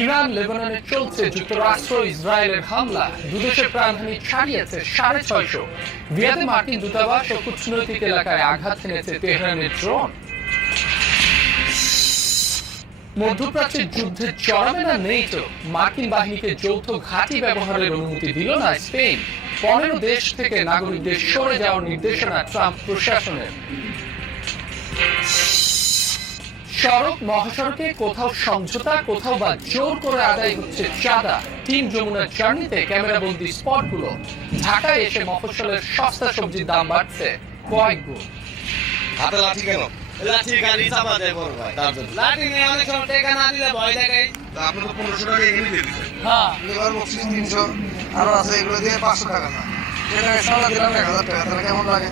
Iran লেবাননে চলছে যুক্তরাষ্ট্র ইসরায়েলের হামলা, দুদেশের প্রাণহানি ছাড়িয়েছে 650। রিয়াদে মার্কিন দূতাবাস ও কূটনৈতিক এলাকায় আঘাত এনেছে তেহরানের ড্রোন। মধ্যপ্রাচ্যের যুদ্ধে জড়াবে না নেটো, মার্কিন বাহিনীকে যৌথ ঘাঁটি ব্যবহারের অনুমতি দিল না স্পেন। 15 দেশ থেকে নাগরিকদের সরে যাওয়ার নির্দেশনা ট্রাম্প প্রশাসনের। সড়ক মহাসড়কে কোথাও সমঝোতা, কোথাও বা জোর করে আদায় হচ্ছে চাঁদা। টিম যমুনার জার্নিতে ক্যামেরাবন্দি স্পটগুলো। ঢাকায় এসে মফস্বলের সস্তা সবজির দাম বাড়ছে কয়েক গুণ। হাতে লাঠি কেন? লাঠি গাড়ি চাপা দেয় বড় ভাই। লাঠি নিয়ে অনেক সময় টাকা না দিলে ভয় দেখায়। আপনি তো 1500 টাকা এখানে দিয়ে দিচ্ছেন। হ্যাঁ, লিভার বক্সিস 300 আর আছে এগুলো দিয়ে 500 টাকা না। এটা সারা দিলাম 1000 টাকা, তাহলে কেমন লাগে?